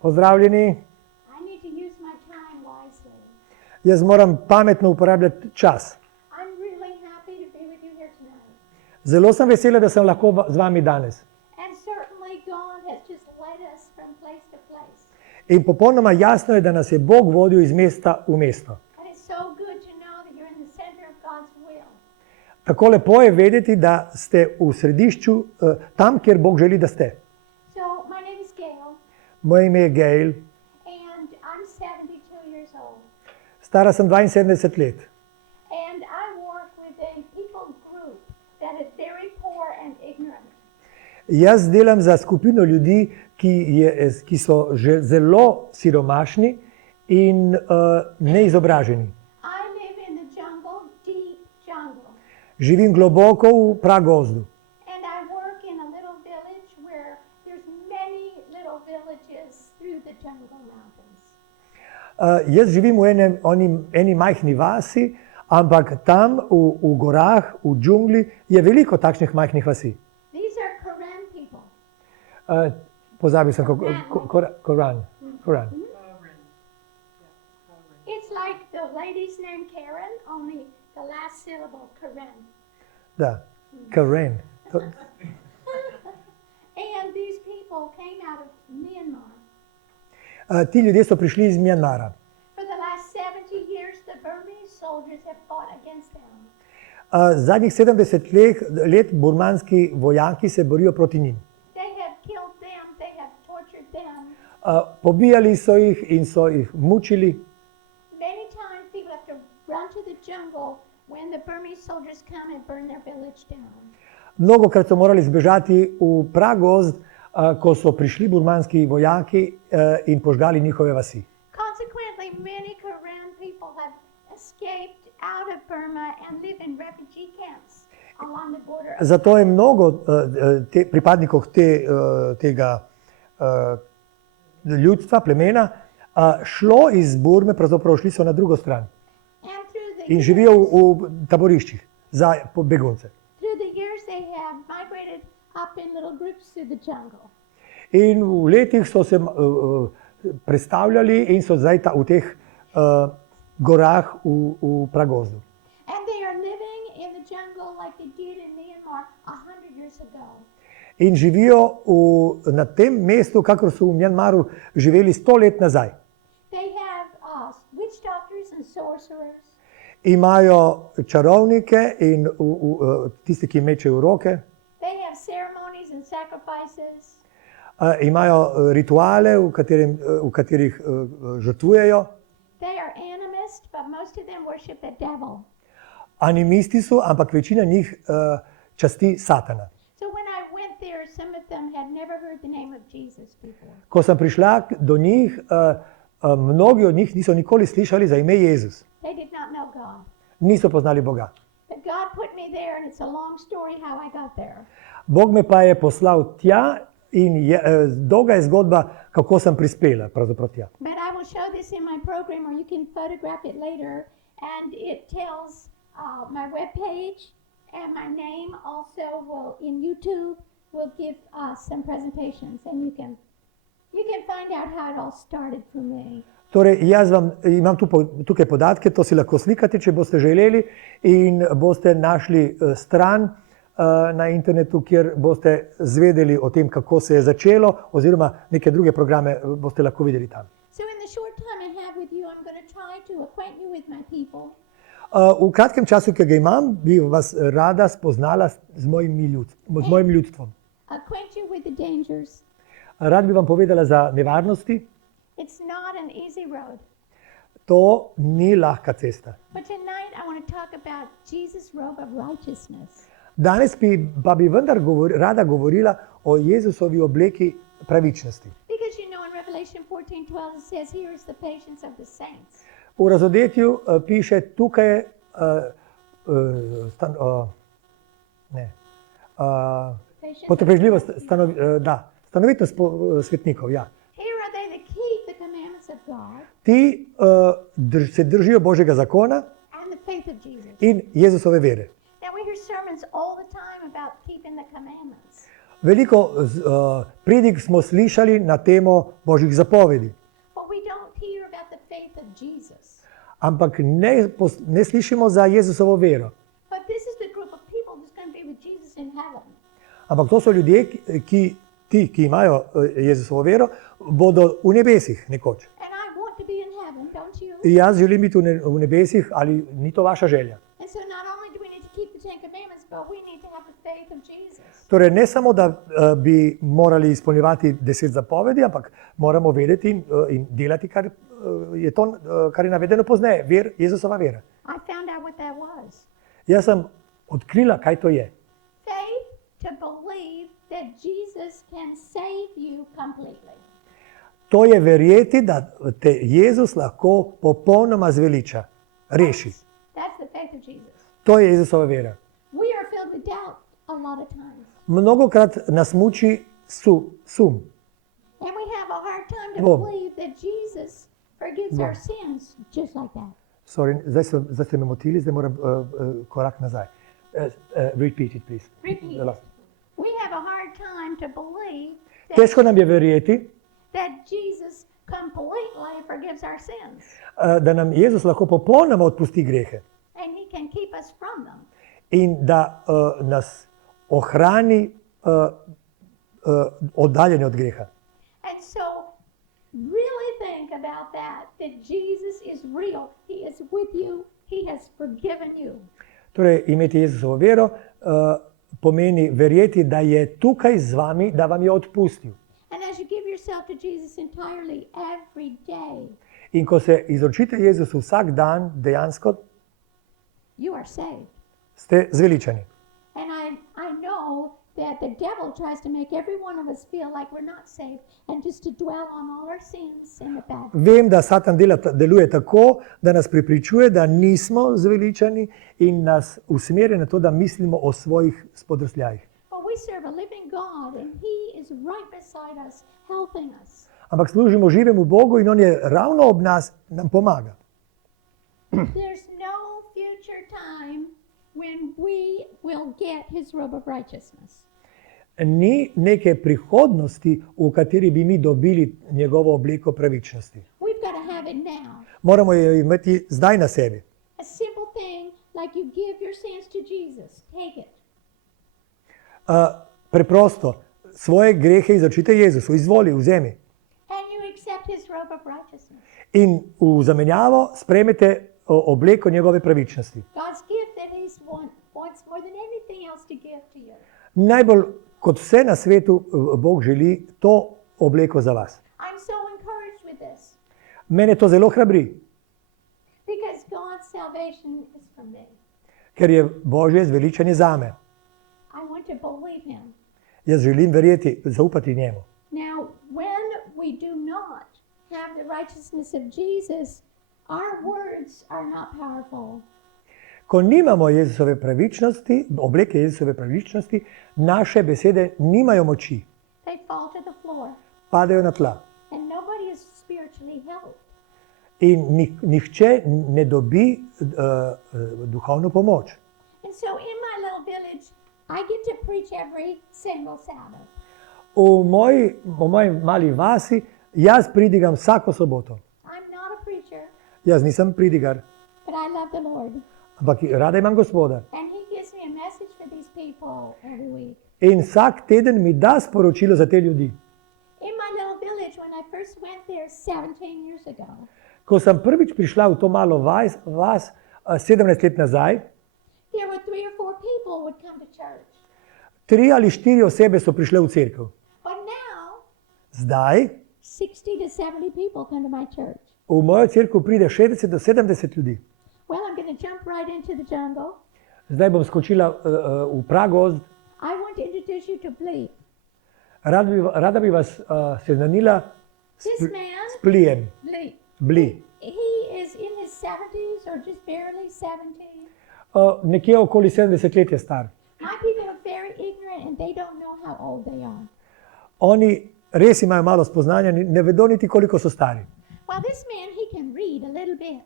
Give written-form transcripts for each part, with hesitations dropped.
Pozdravljeni. Jaz moram pametno uporabljati čas. Zelo sem vesela, da sem lahko z vami danes. In popolnoma jasno je, da nas je Bog vodil iz mesta v mesto. Tako lepo je vedeti, da ste v središču, tam, kjer Bog želi, da ste. Moje ime je Gail. Stara sem 72 let. Jaz delam za skupino ljudi, ki so že zelo siromašni in neizobraženi. Živim globoko v pragozdu. Jaz živim v eni majhni vasi, ampak tam v gorah, v džungli je veliko takšnih majhnih vasi. Pozabil sem, Koran. It's like the lady's name Karen, only the last syllable, Karen. Da, Karen. And these people came out of Myanmar. Ti ljudje so prišli iz Mjanmara. For the last 70 years, the Burmese soldiers have fought against them. Zadnjih 70 let burmanski vojaki se borijo proti njim. Pobijali so jih in so jih mučili. Mnogokrat so morali zbežati v pragozd, ko so prišli burmanski vojaki in požgali njihove vasi. Zato je mnogo pripadnikov tega ljudstva, plemena, šlo iz Burme, pravzaprav šli so na drugo stran in živijo v taboriščih za begunce. In v letih so se prestavljali in so zdaj v teh gorah v pragozdu. In živijo na tem mestu, kakor so v Mjanmaru živeli 100 let nazaj. Imajo čarovnike in tisti, ki mečejo roke. Imajo rituale, v katerih žrtvujejo. Animisti so, ampak večina njih časti Satana. Ko sem prišla do njih, mnogi od njih niso nikoli slišali za ime Jezus. Niso poznali Boga. Bog me pa je poslal tja in dolga je zgodba, kako sem prispela pravzaprav tja. My webpage and my name also will in YouTube will give some presentations and you can find out how it all started for me. Torej, jaz vam imam tukaj podatke, to si lahko slikate, če boste želeli, in boste našli stran na internetu, kjer boste zvedeli o tem, kako se je začelo, oziroma neke druge programe boste lahko videli tam. So in the short time I have with you, I'm going to try to acquaint you with my people. V kratkem času, ki ga imam, bi vas rada spoznala z mojim ljudstvom. Rad bi vam povedala za nevarnosti. To ni lahka cesta. Danes pa bi vendar rada govorila o Jezusovi obleki pravičnosti. V Razodetju piše tukaj potrpežljivost, stanovitnost svetnikov. Ja. Ti se držijo Božjega zakona in Jezusove vere. Veliko pridig smo slišali na temo Božjih zapovedi, but we don't hear about the faith of Jesus. ampak ne slišimo za Jezusovo vero. But this is the group of people who's going to be with Jesus in heaven. Ampak to so ljudje, ki imajo Jezusovo vero, bodo v nebesih nekoč. And I want to be in heaven, don't you? In jaz želim biti v nebesih, ali ni to vaša želja? And so not only do we need to keep the Ten Commandments, but we need to have the faith of Jesus. Torej, ne samo, da bi morali izpolnjevati 10 zapovedi, ampak moramo vedeti in delati, kar je navedeno pozneje, Jezusova vera. I found out what that was. Jaz sem odkrila, kaj to je. Faith to believe that Jesus can save you completely. To je verjeti, da te Jezus lahko popolnoma zveliča, reši. That's the faith of Jesus. To je Jezusova vera. We are filled with doubt a lot of times. Mnogokrat nas muči sum. And we have a hard time to Dvom. believe that Jesus forgives Dvom. our sins just like that. Sorry, zdaj ste me motili, zdaj moram korak nazaj. Repeat it, please. Repeat. We have a hard time to believe Težko nam je verjeti, that Jesus completely forgives our sins da nam Jezus lahko popolnoma odpusti grehe and he can keep us from them. in da nas ohrani oddaljeni od greha. And so really think about that Jesus is real. He is with you. He has forgiven you. Torej, imeti Jezusovo vero pomeni verjeti, da je tukaj z vami, da vam je odpustil. And as you give yourself to Jesus entirely every day, In ko se izročite Jezusu vsak dan, dejansko you are saved. ste zveličani. And I know that the devil tries to make every one of us feel like we're not saved and just to dwell on all our sins in the back. Vem, da Satan deluje tako, da nas prepričuje, da nismo zveličani in nas usmerja na to, da mislimo o svojih spodrsljajih. But we serve a living God and he is right beside us, helping us. Ampak služimo živemu Bogu in on je ravno ob nas, nam pomaga. There's no future time when we will get his robe of righteousness. Ni neke prihodnosti, v kateri bi mi dobili njegovo obliko pravičnosti. We've got to have it now. Moramo jo imeti zdaj na sebi. A simple thing like you give your sins to Jesus. Take it. Preprosto, svoje grehe izročite Jezusu, izvoli, vzemi. And you accept his robe of righteousness. In v zamenjavo sprejmete obleko njegove pravičnosti. God's gift that he wants more than anything else to give to you. Najbolj kot vse na svetu Bog želi to obleko za vas. I'm so encouraged with this Mene to zelo hrabri, because God's salvation is from me. ker je Božje zveličanje zame. I want to believe him. Jaz želim verjeti, zaupati njemu. Now, when we do not have the righteousness of Jesus, our words are not powerful. Ko nimamo Jezusove pravičnosti, obleke Jezusove pravičnosti, naše besede nimajo moči, They fall to the floor, padejo na tla. and nobody is spiritually helped. In nihče ne dobi duhovno pomoč. And so in my little village, I get to preach every single Sabbath. V moji mali vasi jaz pridigam vsako soboto. I'm not a preacher, Jaz nisem pridigar, but I love the Lord. ampak rada imam Gospoda. And he gives me a message for these people every week. In vsak teden mi da sporočilo za te ljudi. In my little village, when I first went there 17 years ago, Ko sem prvič prišla v to malo vas 17 let nazaj, there were 3 or 4 people would come to church. 3 ali 4 osebe so prišle v cerkev. But now, Zdaj 60 to 70 people come to my church. v mojo cerkev pride 60 do 70 ljudi. Well, I'm going to jump right into the jungle. Zdaj bom skočila v pragozd. I want to introduce you to Blee. Rada bi vas seznanila This man, s Plijem. Blee, Bli. he is in his 70s or just barely 70. Nekje okoli 70 let je star. My people are very ignorant and they don't know how old they are. Oni res imajo malo spoznanja, ne vedo niti koliko so stari. Well, this man, he can read a little bit.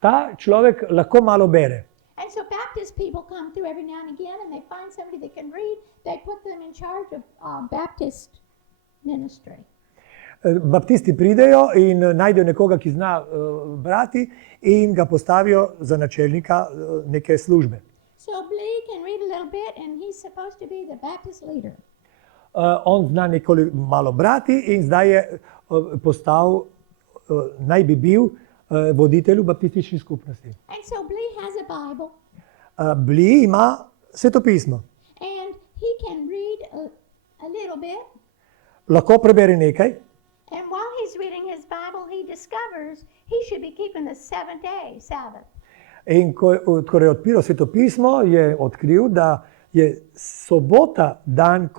Ta človek lahko malo bere. And so Baptist people come through every now and again and they find somebody that can read. They put them in charge of Baptist ministry. Baptisti pridejo in najdejo nekoga, ki zna brati in ga postavijo za načelnika neke službe. So Blee can read a little bit and he's supposed to be the Baptist leader. On zna nekoliko malo brati in zdaj je postal, naj bi bil voditelj v baptistični skupnosti. And so Blee has a Bible Blee ima svetopismo. and he can read a little bit. Lahko prebere nekaj. And while he's reading his Bible, he discovers he should be keeping the 7-day Sabbath. In ko je odpiral svetopismo, je odkril, da je sobota dan,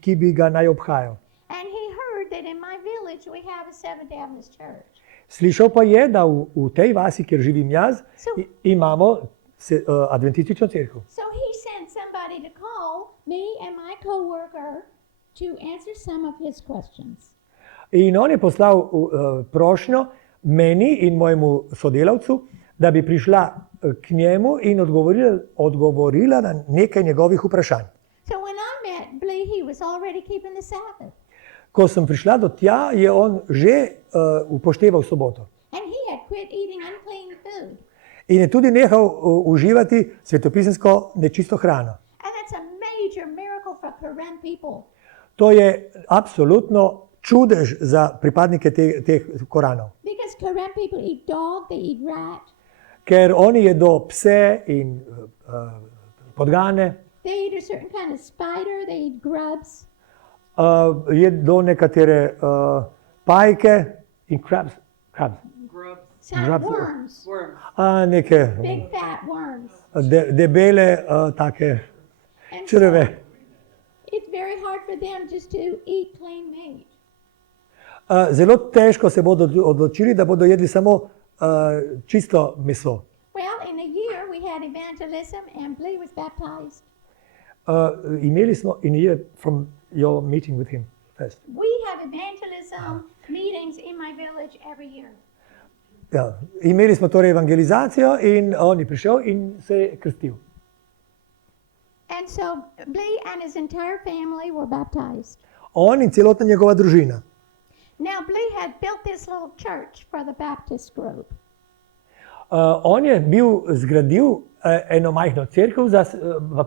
ki bi ga naj obhajal. And he heard that in my village we have a 7-day Adventist church. Slišal pa je, da v tej vasi, kjer živim jaz, So- imamo adventistično cerkev. So he sent somebody to call me and my coworker to answer some of his questions. In on je poslal prošnjo meni in mojemu sodelavcu, da bi prišla k njemu in odgovorila na nekaj njegovih vprašanj. So when I met Blee, he was already keeping the Sabbath. Ko sem prišla do tja, je on že upošteval soboto. And he had quit eating unclean food. In je tudi nehal uživati svetopisemsko nečisto hrano. And that's a major miracle for Karen people. To je absolutno čudež za pripadnike teh Koranov. Because Karen people eat dog, they eat rat, Ker oni jedo pse in podgane, they eat a certain kind of spider, they eat grubs. jedo nekatere pajke in crabs. Some Grubs. worms, Neke big fat worms. debele take And so čreve. it's very hard for them just to eat clean meat. Zelo težko se bodo odločili, da bodo jedli samo čisto meso. Well, in a year we had evangelism and Blee was baptized. Imeli smo in je from your meeting with him first. We have evangelism meetings in my village every year. Ja, imeli smo torej evangelizacijo in on je prišel in se je krstil. And so Blee and his entire family were baptized. On in celotna njegova družina. Now Blee had built this little church for the Baptist group. On je zgradil eno majhno cerkev za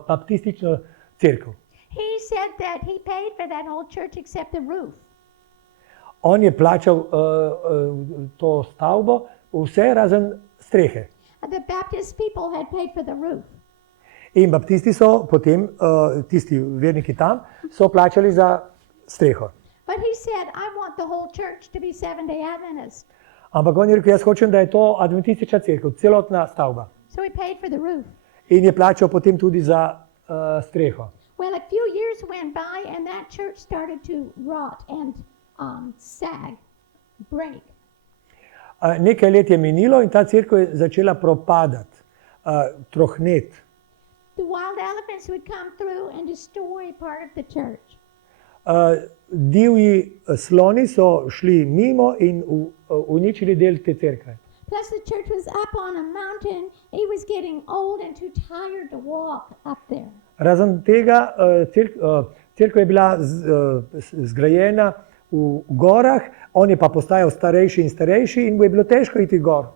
baptistično cerkev. He said that he paid for that whole church except the roof. On je plačal to stavbo, vse razen strehe. The Baptist people had paid for the roof. In baptisti so potem, tisti verniki tam, so plačali za streho. But he said, I want the whole church to be Seventh-day Adventist. Ampak on je rekel, jaz hočem, da je to adventistična cerkev, celotna stavba. So he paid for the roof. In je plačal potem tudi za streho. Well, a few years went by and that church started to rot and sag, break. Nekaj let je minilo in ta cerkev je začela propadati, trohnet. The wild elephants would come through and destroy part of the church. Divji sloni so šli mimo in uničili del te cerkve. Plus the church was up on a mountain. He was getting old and too tired to walk up there. Razen tega, cerkev je bila zgrajena v gorah, on je pa postajal starejši in starejši in mu je bilo težko iti gor.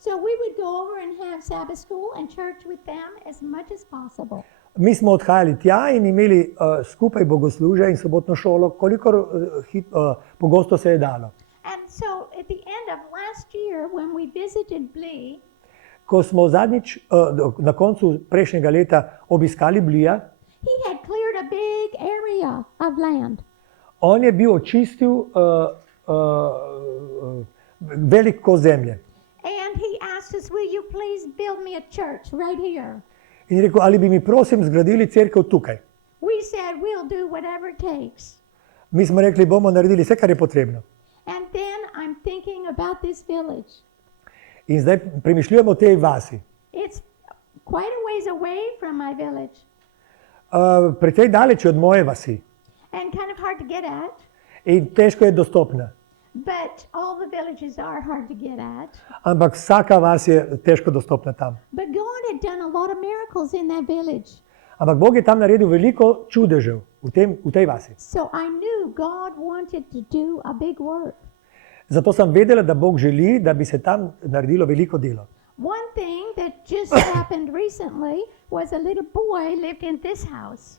So we would go over and have Sabbath school and church with them as much as possible. Mi smo odhajali tja in imeli skupaj bogoslužje in sobotno šolo, kolikor pogosto se je dalo. And so at the end of last year when we visited Blee, Ko smo zadnjič, na koncu prejšnjega leta, obiskali Blija, he had cleared a big area of land. on je bil očistil veliko zemlje. And he asked us, will you please build me a church right here? In je rekel, ali bi mi prosim zgradili cerkev tukaj. We said, we'll do whatever it takes. Mi smo rekli, bomo naredili vse, kar je potrebno. And then I'm thinking about this village. In zdaj premišljujemo o tej vasi. It's quite a ways away from my village Precej daleč od moje vasi and kind of hard to get at. in težko je dostopna. But all the villages are hard to get at. Ampak vsaka vas je težko dostopna tam. But God had done a lot of miracles in that village. Ampak Bog je tam naredil veliko čudežev v tej vasi. So I knew God wanted to do a big work. Zato sem vedela, da Bog želi, da bi se tam naredilo veliko delo. One thing that just happened recently was a little boy lived in this house.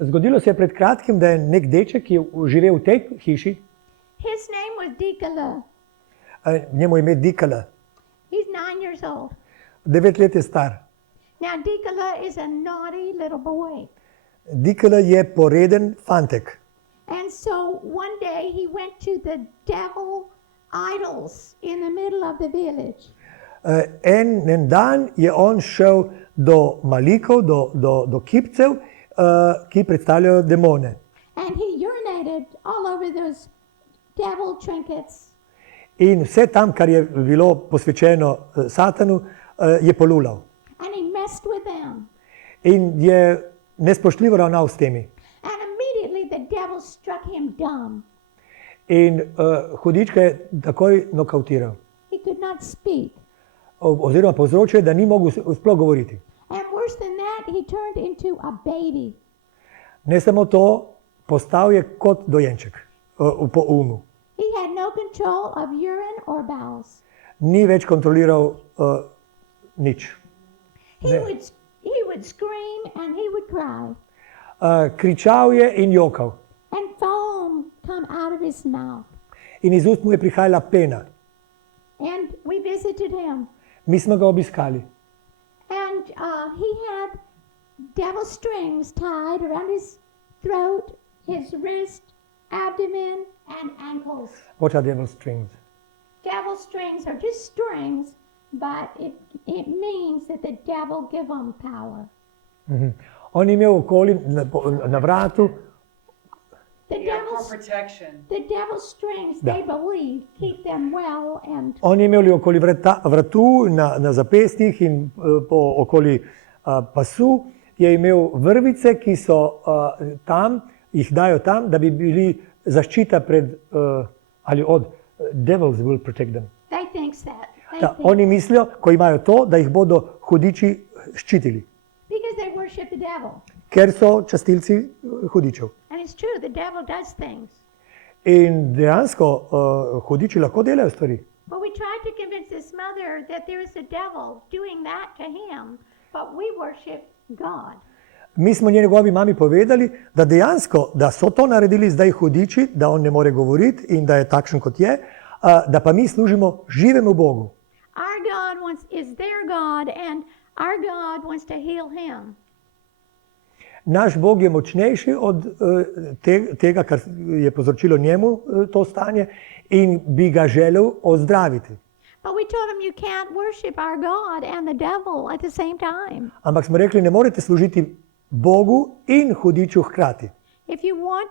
Zgodilo se je pred kratkim, da je nek deček, ki je živel v tej hiši, His name was Dikala. njemu je ime Dikala, He's 9 years old. 9 let je star. Now Dikala is a naughty little boy. Dikala je poreden fantek. And so one day he went to the devil idols in the middle of the village. En dan je on šel do malikov, do kipcev, ki predstavljajo demone. And he urinated all over those devil trinkets. In vse tam, kar je bilo posvečeno Satanu, je polulal. And he messed with them. In je nespoštljivo ravnal s temi. And immediately the devil struck him dumb. In hudička je takoj nokautiral. He could not speak. Oziroma povzročil je, da ni mogel sploh govoriti. And worse than that, he turned into a baby. Ne samo to, postal je kot dojenček po umu. He had no control of urine or bowels. Ni več kontroliral nič. He would scream and he would cry. Kričal je in jokal. And foam come out of his mouth. In iz ust mu je prihajala pena. And we visited him. Mi smo ga obiskali. And he had devil strings tied around his throat, his wrist, abdomen, and ankles. What are devil strings? Devil strings are just strings, but it means that the devil give them power. On je imel okoli na vratu, The Yeah, devil's, for protection. the devil's strings, Da. they believe, keep them well and on je imel okoli vratu, na zapestjih in okoli pasu, je imel vrvice, ki so tam, jih dajo tam, da bi bili zaščita pred ali od devils will protect them. they think that. They Da, think, oni mislijo, ko imajo to, da jih bodo hudiči ščitili, because they worship the devil. ker so častilci hudičev. And it's true, the devil does things. In dejansko hudiči lahko delajo stvari. But we tried to convince this mother that there is a devil doing that to him, but we worship God. Mi smo njegovi mami povedali, da dejansko, da so to naredili zdaj hudiči, da on ne more govoriti in da je takšen, kot je, da pa mi služimo živemu Bogu. Our God is their God, and our God wants to heal him. Naš Bog je močnejši od tega, kar je povzročilo njemu to stanje in bi ga želel ozdraviti. But we told him you can't worship our God and the devil at the same time. Ampak smo rekli, ne morete služiti Bogu in hudiču hkrati. If you want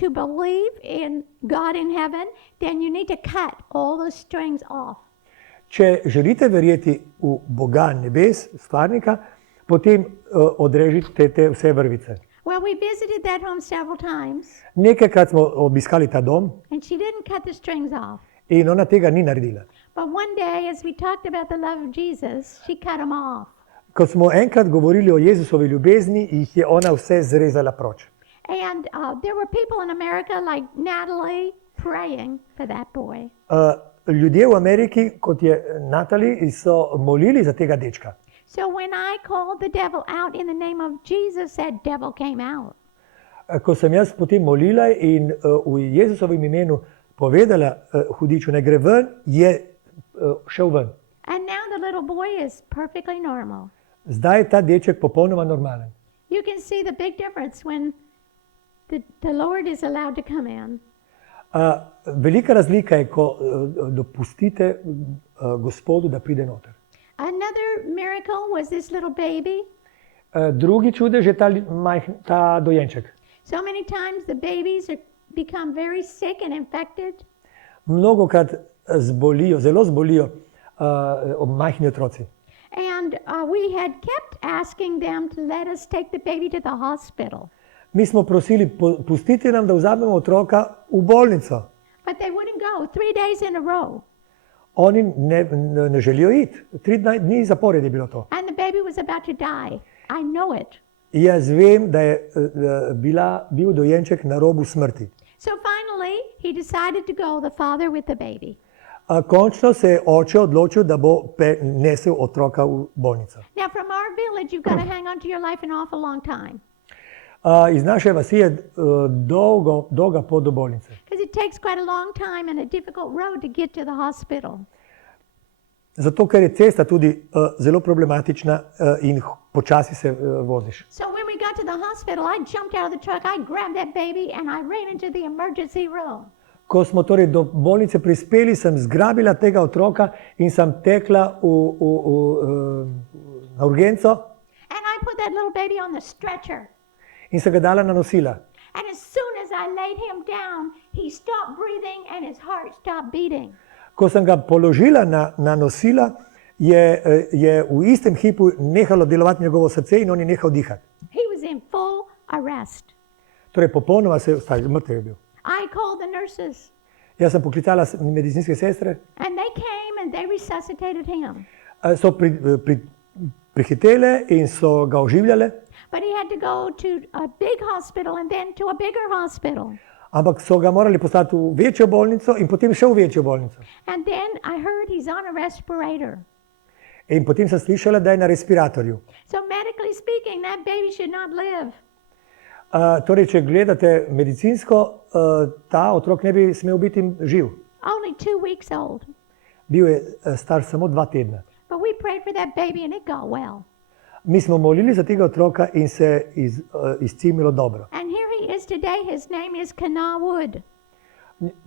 to believe in God in heaven, then you need to cut all those strings off. Če želite verjeti v Boga nebes, stvarnika, potem odrežite te vse vrvice. Well, we visited that home several times, Nekajkrat smo obiskali ta dom and she didn't cut the strings off. in ona tega ni naredila. But one day, as we talked about the love of Jesus, she cut them off. Ko smo enkrat govorili o Jezusovi ljubezni, jih je ona vse zrezala proč. And there were people in America like Natalie praying for that boy. Ljudje v Ameriki, kot je Natalie, so molili za tega dečka. So when I called the devil out in the name of Jesus, that devil came out. Ko sem jaz potem molila in v Jezusovem imenu povedala hudiču, ne gre ven, je šel ven. And now the little boy is perfectly normal. Zdaj je ta deček popolnoma normalen. You can see the big difference when the Lord is allowed to come in. Velika razlika je, ko dopustite Gospodu, da pride noter. Another miracle was this little baby. Drugi čudež je ta dojenček. So many times the babies become very sick and infected. Mnogokrat zbolijo, zelo zbolijo majhni otroci. And we had kept asking them to let us take the baby to the hospital. Mi smo prosili, pustite nam, da vzamemo otroka v bolnico. go 3 days in a row. Oni ne želijo iti. 3 dni zapored je bilo to. And the baby was about to die. I know it. In jaz vem, da je bil dojenček na robu smrti. So finally, he decided to go, the father with the baby. Končno se je oče odločil, da bo nesel otroka v bolnico. Now, from our village, you've got to hang on to your life an awful long time. Iz naše vasi je dolga pot do bolnice. Because it takes quite a long time and a difficult road to get to the hospital. Zato, ker je cesta tudi zelo problematična in počasi se voziš. So when we got to the hospital, I jumped out of the truck, I grabbed that baby, and I ran into the emergency room. Ko smo torej do bolnice prispeli, sem zgrabila tega otroka in sem tekla na urgenco And I put that little baby on the stretcher. in se ga dala na nosila. And as soon as I laid him down, he stopped breathing and his heart stopped beating. Ko sem ga položila na nosila, je v istem hipu nehalo delovati njegovo srce in on je nehal dihati. He was in full arrest. Torej, popolnoma mrtev je bil. I called the nurses, Jaz sem poklicala medicinske sestre, and they came and they resuscitated him. so prihitele in so ga oživljale, But he had to go to a big hospital and then to a bigger hospital. ampak so ga morali poslati v večjo bolnico in potem še v večjo bolnico. And then I heard he's on a respirator. In potem sem slišala, da je na respiratorju. So medically speaking, that baby should not live. Torej, če gledate medicinsko, ta otrok ne bi smel biti živ. Only 2 weeks old. Bil je star samo 2 tedna. But we prayed for that baby and it got well. Mi smo molili za tega otroka in se izcimilo dobro. And here he is today. His name is Kana Wood.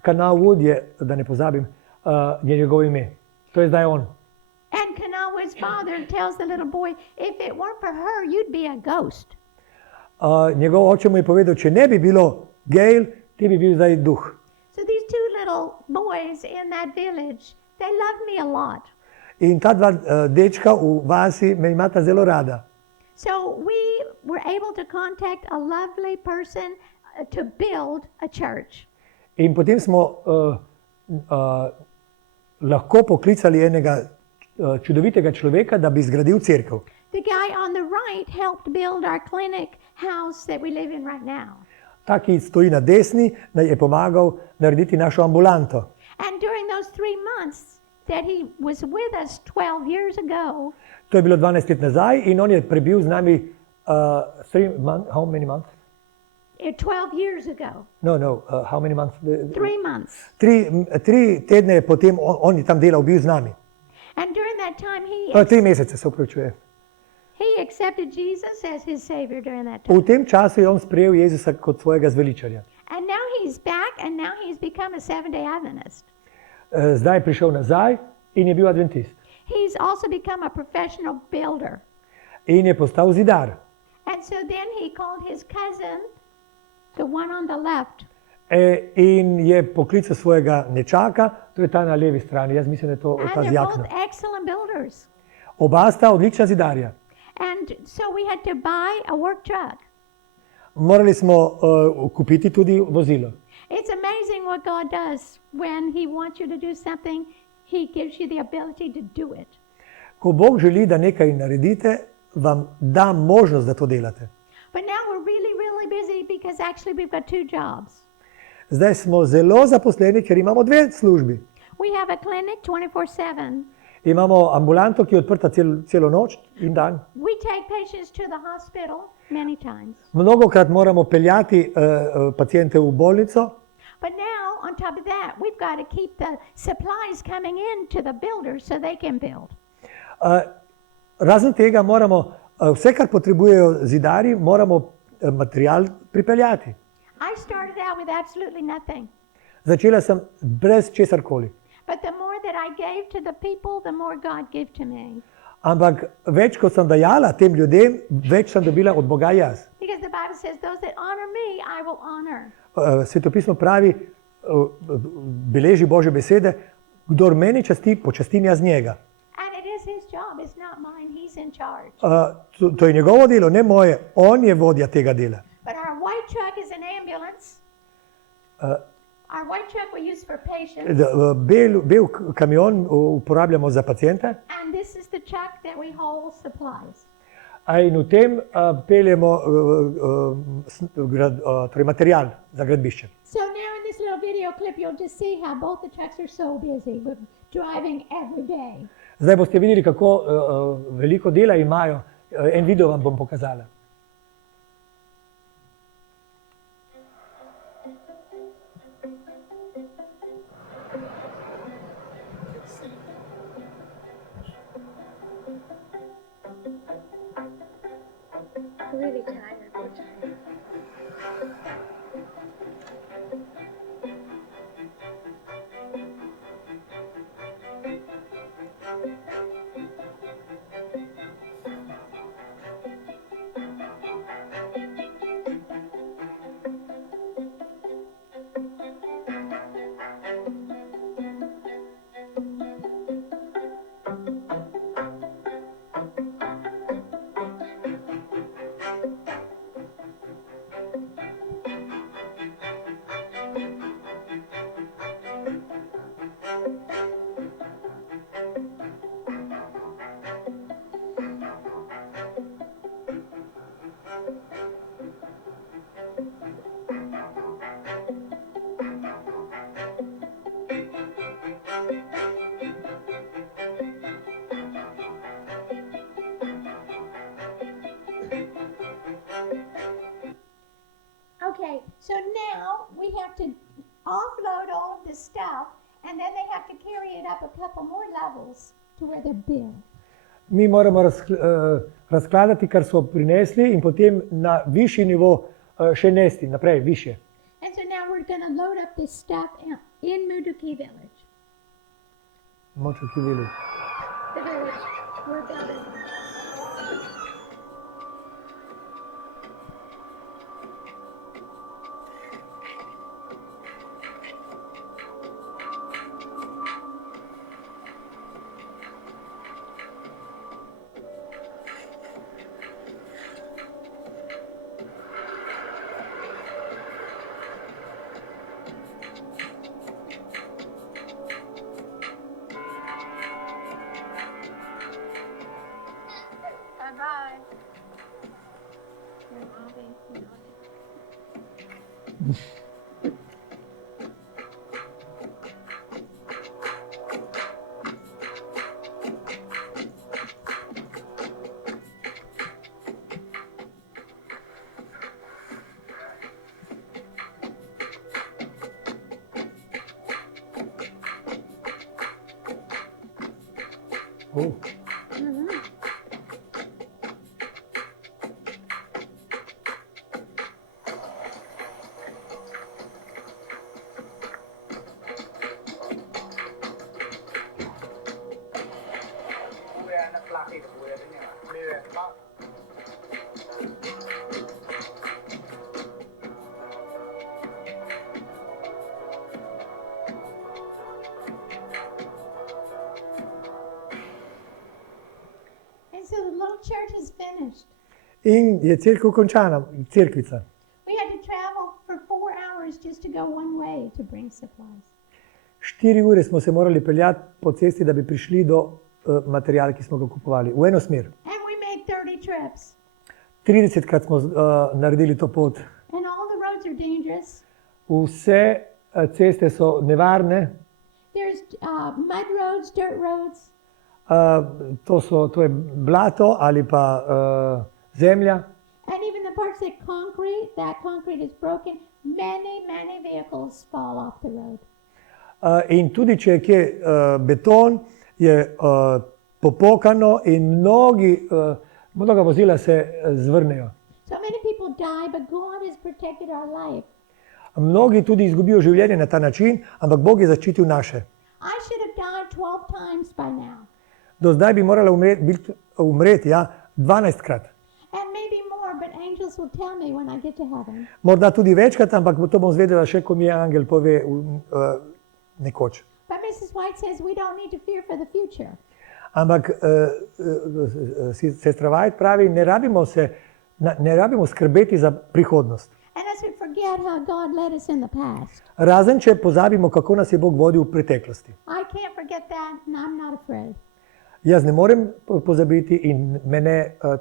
Kana Wood je, da ne pozabim, je njegovo ime. To je zdaj on. And Kana Wood's father tells the little boy, if it weren't for her, you'd be a ghost. Njegov oče mu je povedal, če ne bi bilo Gail, ti bi bil zdaj duh. So these 2 little boys in that village, they love me a lot. In ta 2 dečka v vasi me imata zelo rada. So we were able to contact a lovely person to build a church. In potem smo lahko poklicali enega čudovitega človeka, da bi zgradil cerkev. The guy on the right helped build our clinic house that we live in right now. Ta, ki stoji na desni, je pomagal narediti našo ambulanto. And during those 3 months that he was with us 12 years ago, To je bilo 12 let nazaj in on je prebil z nami 3 months. How many months? 12 years ago, No, how many months? 3 months. 3 tedne potem on je tam delal, bil z nami. And during that time, 3 mesece, se opravičuje. he accepted Jesus as his Savior during that time. V tem času je on sprejel Jezusa kot svojega zveličarja. And now he's back and now he's become a Seventh-day Adventist. Zdaj je prišel nazaj in je bil adventist. He's also become a professional builder. In je postal zidar. And so then he called his cousin, the one on the left. In je poklical svojega nečaka, to je ta na levi strani, jaz mislim, da je to And ta z they're both jakno. excellent builders. Oba sta odlična zidarja. And so we had to buy a work truck. Morali smo kupiti tudi vozilo. It's amazing what God does. When he wants you to do something, he gives you the ability to do it. Ko Bog želi, da nekaj naredite, vam da možnost, da to delate. But now we're really, really busy because actually we've got 2 jobs. Zdaj smo zelo zaposleni, ker imamo 2 službi. We have a clinic 24/7. Imamo ambulanto, ki je odprta celo noč in dan. We take patients to the hospital many times. Mnogokrat moramo peljati pacijente v bolnico. But now, on top of that, we've got to keep the supplies coming in to the builders so they can build. Razen tega moramo, vse kar potrebujejo zidarji, moramo material pripeljati. I started out with absolutely nothing. Začela sem brez česarkoli. But the more that I gave to the people, the more God gave to me. Ampak več, kot sem dajala tem ljudem, več sem dobila od Boga jaz. Because the Bible says, those that honor me, I will honor. Svetopismo pravi, beleži Božje besede, kdor meni časti, počastim jaz njega. And it is his job, it's not mine, he's in charge. To je njegovo delo, ne moje. On je vodja tega dela. But our white truck is an ambulance. Our white truck we use for patients, Bel kamion uporabljamo za pacijente and this is the truck that we haul supplies. in v tem peljemo torej material za gradbišče. So now in this little video clip, you'll just see how both the trucks are so busy with driving every day. Zdaj boste videli, kako veliko dela imajo. En video vam bom pokazala. Really tired. Okay, so now we have to offload all of this stuff, and then they have to carry it up a couple more levels to where they're billed. Mi moramo razkladati, kar so prinesli in potem na višji nivo še nesti, naprej, više. And so now we're going to load up this stuff in Muduki village. Močuki vili. The village we're building. Bye-bye. Oh. And so the little church is finished. In je cerkev končana, cerkvica. We had to travel for 4 hours just to go one way to bring supplies. 4 ure smo se morali peljati po cesti, da bi prišli do materiala, ki smo ga kupovali, v eno smer. And we made 30 trips. 30krat smo naredili to pot. And all the roads are dangerous. Vse ceste so nevarne. There's mud roads, dirt roads. To je blato ali pa zemlja. And even the parts that concrete is broken, many vehicles fall off the road. In tudi če je kje beton, je popokano in mnoga vozila se zvrnejo. So many people die, but God has protected our life. Mnogi tudi izgubijo življenje na ta način, ampak Bog je zaščitil naše. I should have died 12 times by now. Do zdaj bi morala umreti, ja, 12krat. And maybe more, but angels will tell me when I get to heaven. Morda tudi večkrat, ampak to bom zvedela še, ko mi angel pove nekoč. But Mrs. White says we don't need to fear for the future. Ampak sestra White pravi, ne rabimo skrbeti za prihodnost. And as we forget how God led us in the past. Razen, če pozabimo, kako nas je Bog vodil v preteklosti. I can't forget that, and I'm not afraid. Jaz ne morem pozabiti in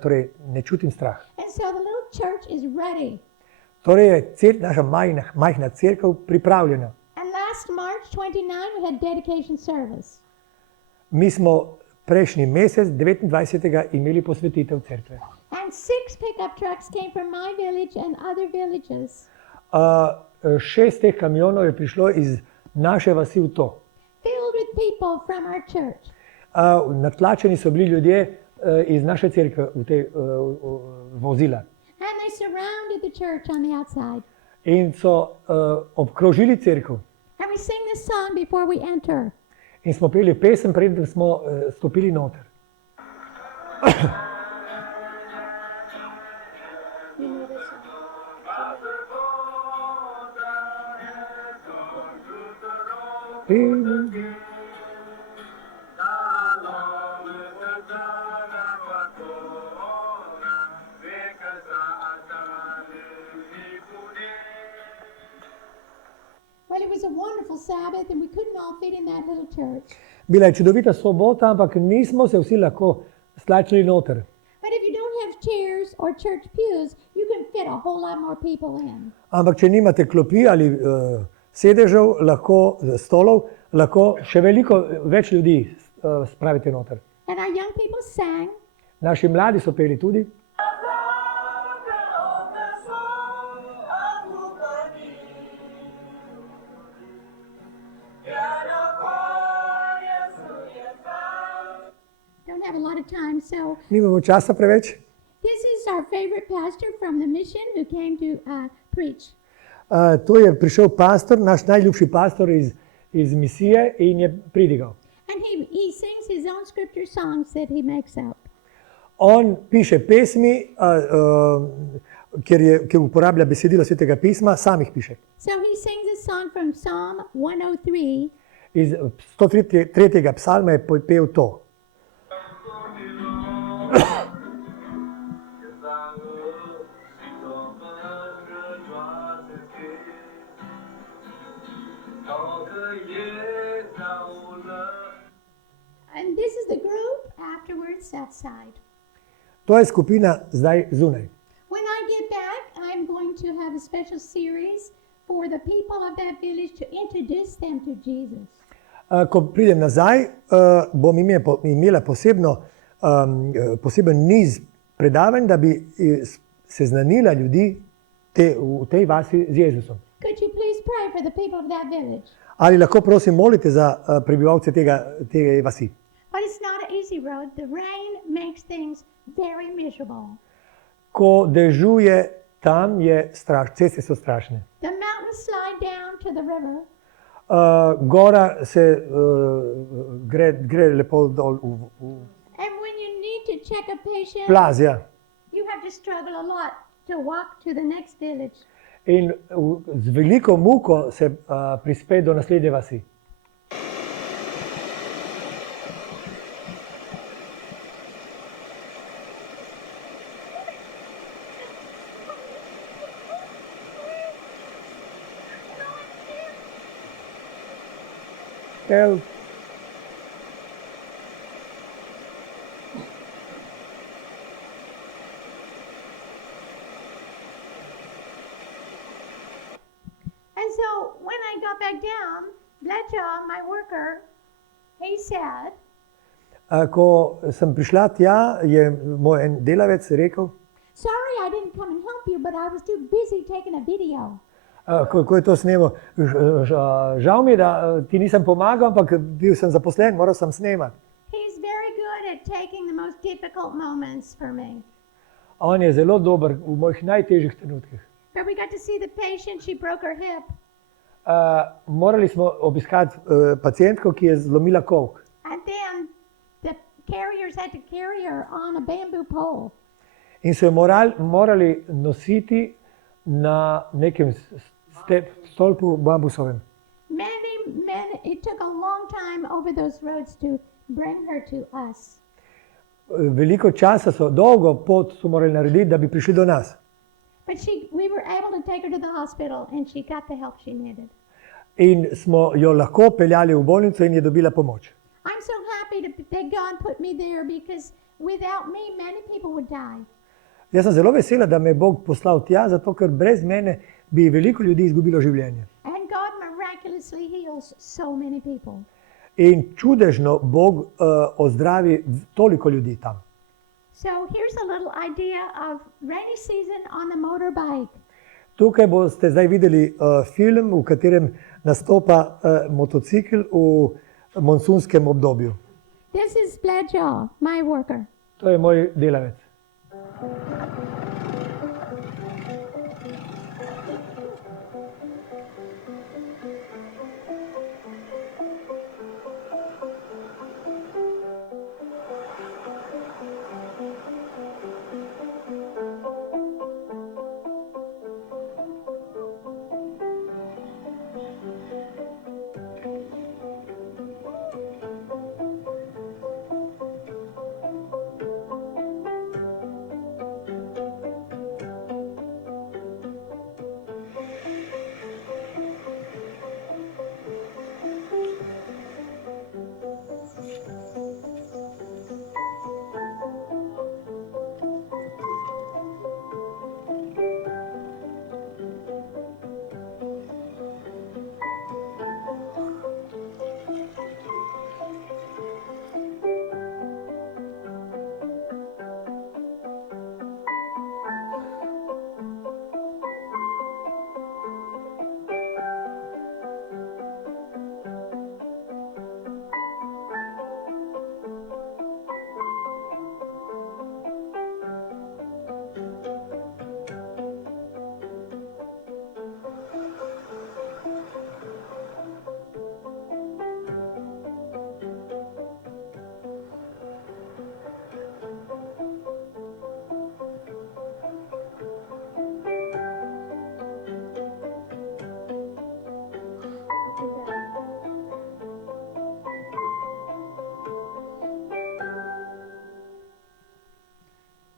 torej ne čutim strah. And so the little church is ready. Torej je naša majhna cerkev pripravljena. And last March 29, we had dedication service. Mi smo prejšnji mesec, 29. imeli posvetitev cerkve. And 6 pickup trucks came from my village and other villages. 6 teh kamionov je prišlo iz naše vasi v to. Filled with people from our church. Natlačeni so bili ljudje iz naše cerkve v te vozila. And they surrounded the church on the outside. In so obkrožili cerkev. And we sing this song before we enter. In smo peli pesem, preden smo stopili noter. You know this song? Well, it was a wonderful Sabbath, and we couldn't all fit in that little church. Bila je čudovita sobota, ampak nismo se vsi lahko stlačili noter. But if you don't have chairs or church pews, you can fit a whole lot more people in. Ampak če nimate klopi ali sedežev, stolov, lahko še veliko več ljudi spravite noter. And our young people sang. Naši mladi so peli tudi. Don't have a lot of time, so Nimamo časa preveč. this is our favorite pastor from the mission who came to preach. To je prišel pastor, naš najljubši pastor iz misije in je pridigal. And he sings his own scripture songs that he makes up. On piše pesmi, ker uporablja besedilo Svetega pisma, sam jih piše. So he sings a song from Psalm 103. Iz 103. psalma je pel to. And this is the group afterwards outside. To je skupina zdaj zunaj. When I get back, I'm going to have a special series for the people of that village to introduce them to Jesus. Ko pridem nazaj, bom imela poseben niz predavanj, da bi seznanila ljudi v tej vasi z Jezusom. Could you please pray for the people of that village? Ali lahko prosim molite za prebivalce te vasi? But it's not an easy road. The rain makes things very miserable. Ko dežuje, tam je ceste so strašne. The mountains slide down to the river. Gora se gre lepo dol And when you need to check a patient, plaz, ja. you have to struggle a lot to walk to the next village. In z veliko muko se prispe do naslednje vasi. Help. And so when I got back down, Bletcha, my worker, he said, Ko sem prišla tja, je moj en delavec rekel, sorry I didn't come and help you, but I was too busy taking a video. ko je to snemal, žal mi je, da ti nisem pomagal, ampak bil sem zaposlen, moral sem snemati. He's very good at taking the most difficult moments for me. On je zelo dober v mojih najtežjih trenutkih. But we got to see the patient, she broke her hip. Morali smo obiskati pacientko, ki je zlomila kolk. And then the carriers had to carry her on a bamboo pole. In so jo morali nositi na nekem stolpu bambusovem. It took a long time over those roads to bring her to us. Veliko časa dolgo pot so morali narediti, da bi prišli do nas. But we were able to take her to the hospital and she got the help she needed. In smo jo lahko peljali v bolnico in je dobila pomoč. I'm so happy that God put me there because without me, many people would die. Jaz sem zelo vesela, da me je Bog poslal tja, zato ker brez mene bi veliko ljudi izgubilo življenje. And God miraculously heals so many people. In čudežno Bog ozdravi toliko ljudi tam. So here's a little idea of rainy season on the motorbike. Tukaj boste zdaj videli film, v katerem nastopa motocikl v monsunskem obdobju. This is Bledjaw, my worker. To je moj delavec.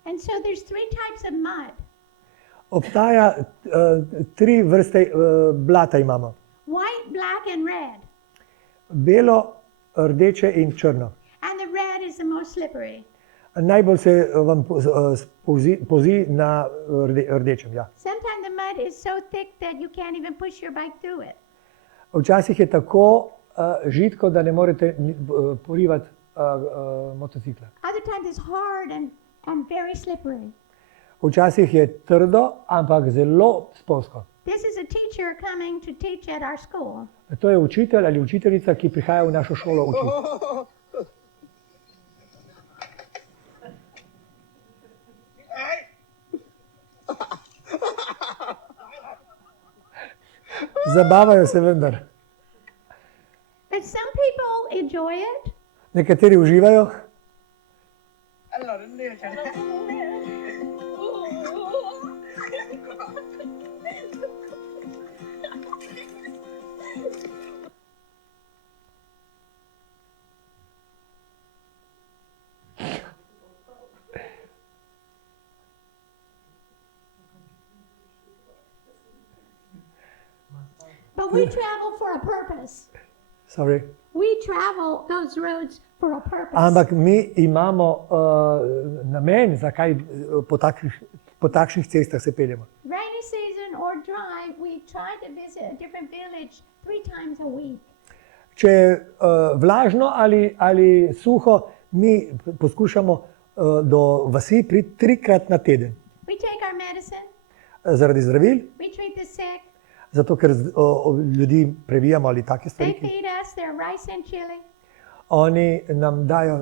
And so there's 3 types of mud. Obstaja 3 vrste blata imamo. White, black, and red. Belo, rdeče in črno. And the red is the most slippery. Najbolj se vam pozi na rdečem. Ja. Sometimes the mud is so thick that you can't even push your bike through it. Včasih je tako žitko, da ne morete porivati motocikla. Other times it's hard and very slippery. Včasih je trdo, ampak zelo spolzko. This is a teacher coming to teach at our school. To je učitelj ali učiteljica, ki prihaja v našo šolo učiti. Zabavajo se vendar. But some people enjoy it. Nekateri uživajo. But we travel for a purpose. Sorry. We travel those roads for a purpose. Ampak mi imamo namen, zakaj po takšnih cestah se peljemo. Rainy season or dry, we try to visit a different village 3 times a week. Če je vlažno ali suho, mi poskušamo do vasi priti 3-krat na teden. We take our medicine, Zaradi zdravil, we treat the sick, zato ker ljudi previjamo ali take they stvari. feed us their rice and chili, Oni nam dajo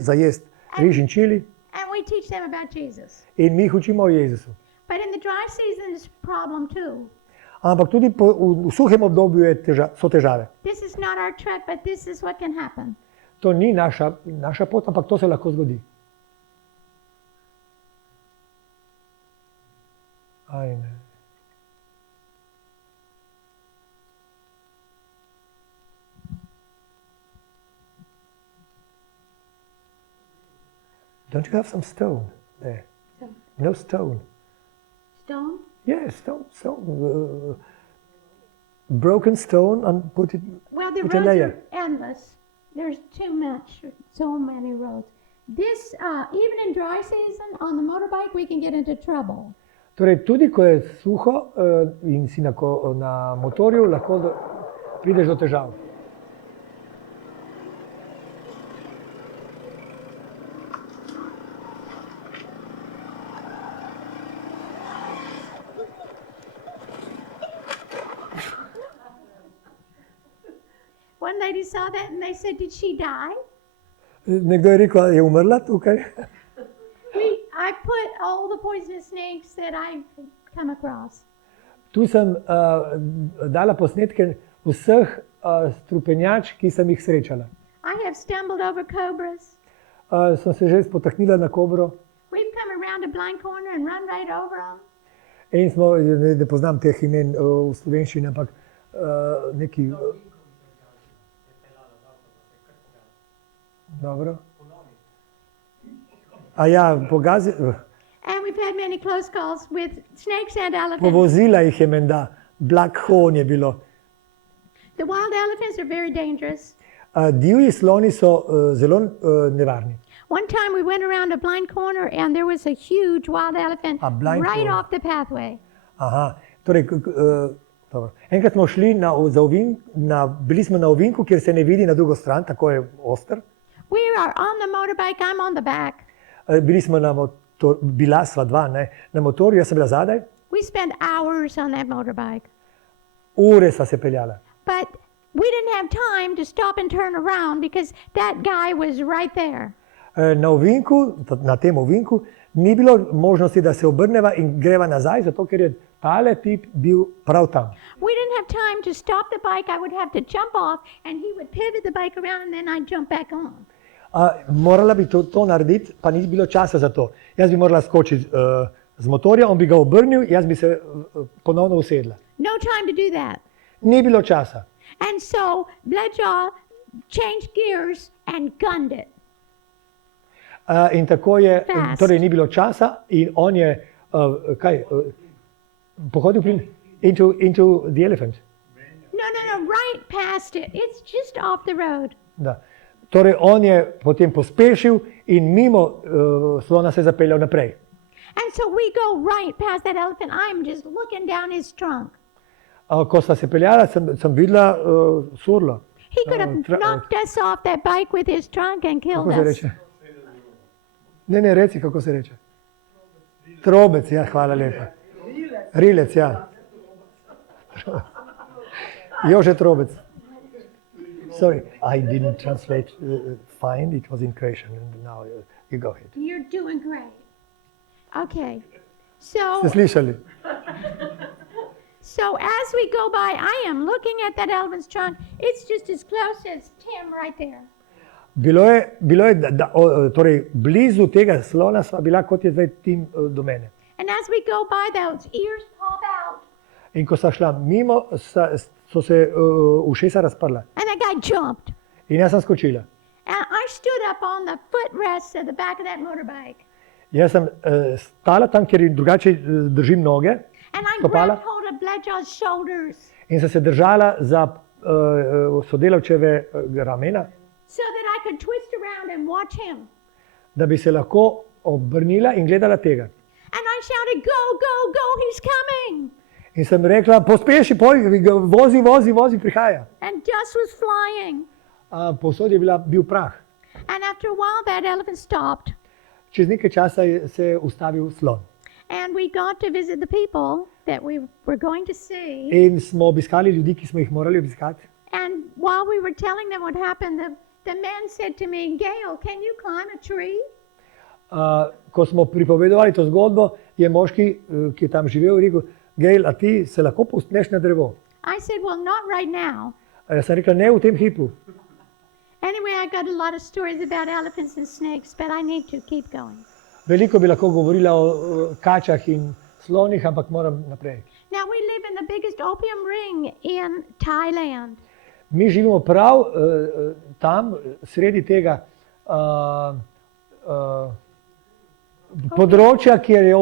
za jesti riž in čili and we teach them about Jesus. in mi jih učimo o Jezusu. But in the dry season is a problem too. Ampak tudi v suhem obdobju so težave. This is not our trip, but this is what can happen. To ni naša pot, ampak to se lahko zgodi. Ajme. Don't you have some stone there? No stone. Yeah, broken stone and put it Well, the with a roads layer. are endless. There's too much, so many roads. This, even in dry season, on the motorbike, we can get into trouble. Torej, tudi ko je suho in si na motorju, lahko prideš do težav. One lady saw that and they said, "Did she die?" Nekdo je rekel, je umrla tukaj. I put all the poisonous snakes that I've come across. Tu sem dala posnetke vseh strupenjač, ki sem jih srečala. I have stumbled over cobras. Sem se že spotaknila na kobro We've come around a blind corner and run right over them. in smo, ne poznam teh imen v slovenščini, ampak neki. Dobro. A ja, And we've had many close calls with snakes and elephants. povozila jih je menda, Black Hone je bilo. The wild elephants are very dangerous. Divji sloni so zelo nevarni. One time we went around a blind corner and there was a huge wild elephant A blind right corner. off the pathway. Aha, torej, dobro. Enkrat smo šli bili smo na ovinku, kjer se ne vidi na drugo stran, tako je oster. We are on the motorbike, I'm on the back. Bili smo bila sva dva, ne, na motorju, jaz sem bila zadaj, We spent hours on that motorbike. ure sva se peljala. But we didn't have time to stop and turn around because that guy was right there. Na ovinku, na tem ovinku, ni bilo možnosti, da se obrneva in greva nazaj, zato ker je tale tip bil prav tam. We didn't have time to stop the bike. I would have to jump off and he would pivot the bike around and then I'd jump back on. Morala bi to narediti, pa ni bilo časa za to. Jaz bi morala skočiti z motorja, on bi ga obrnil, jaz bi se ponovno usedla. No time to do that. Ni bilo časa. And so Bloodjaw changed gears and gunned it. In tako je, Fast. torej ni bilo časa in on je, pohodil into the elephant. No, right past it. It's just off the road. Da. Torej on je potem pospešil in mimo slona se zapeljal naprej. And so we go right past that elephant. I'm just looking down his trunk. Ko sva se peljala, sem videla surlo. He could have knocked us off that bike with his trunk and killed Kako se us. reče? Ne, reci, kako se reče. Trobec, ja, hvala lepa. Rilec, ja. Jože Trobec. Sorry, I didn't translate fine, it was in Croatian, and now you go ahead. You're doing great. Okay. So, Ste slišali? so as we go by, I am looking at that elephant's trunk. It's just as close as Tim right there. Bilo je torej blizu tega slona sva bila, kot je zdaj Tim do mene. And as we go by, those ears pop out. In ko sva šla mimo, so se ušesa razprla. And that guy jumped. In jaz sem skočila. And I stood up on the footrest of the back of that motorbike. Jaz sem stala tam, kjer drugače držim noge. And I Stopala. grabbed hold of Bloodjaw's shoulders In sem se držala za sodelavčeve ramena, so that I could twist around and watch him. da bi se lahko obrnila in gledala tega. And I shouted, "Go, go, go, he's coming!" In sem rekla, pospeši, vozi, prihaja. And dust was flying. Povsod je bil prah. And after a while, that elephant stopped. Čez nekaj časa se je ustavil slon. And we got to visit the people that we were going to see. In smo obiskali ljudi, ki smo jih morali obiskati. And while we were telling them what happened, the man said to me, "Gail, can you climb a tree?" Ko smo pripovedovali to zgodbo, je moški, ki je tam živel, rekel, Gail, a ti se lahko povzpneš na drevo? I said, "Well, not right now." Jaz sem rekla, ne v tem hipu. Anyway, I got a lot of stories about elephants and snakes, but I need to keep going. Veliko bi lahko govorila o kačah in slonih, ampak moram naprej. Now, we live in the biggest opium ring in Thailand. Mi živimo prav tam, sredi tega področja, kjer je